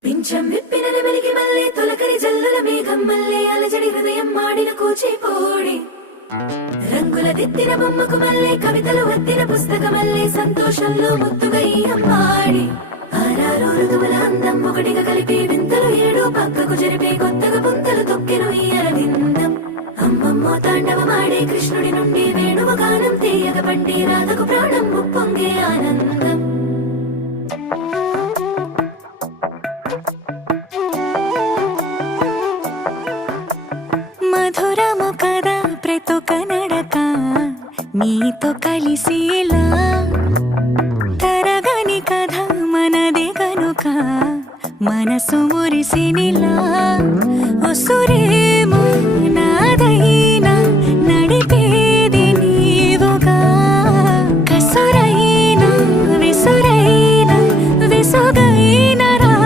పింఛం విప్పిన నెమలికి మల్లె తొలకరి జల్లుల మేఘం మల్లె అలజడి హృదయం మాడిన కూచిపోడి రంగుల దిద్దిన బొమ్మకు మల్లె కవితలు వద్దిన పుస్తక మల్లె సంతోషంలో ముద్దుగా ఈ అమ్మాడి ఆరారు ఋతువుల అందం ఒకటిగా కలిపి వింతలు ఏడు పక్కకు జరిపే కొత్తగా పుంతలు తొక్కెను ఈ అరవిందం అమ్మమ్మో తాండవమాడే కృష్ణుడి నుండి వేణువ గానం తీయగ పండి రాధకు ప్రాణం ముప్పొంగే ఆనందం మధురము కదా ప్రతొక నడక నీతో కలిసేలా తరగని కథ మనదే కనుక మనసు మురిసినిలా ఉసురేమో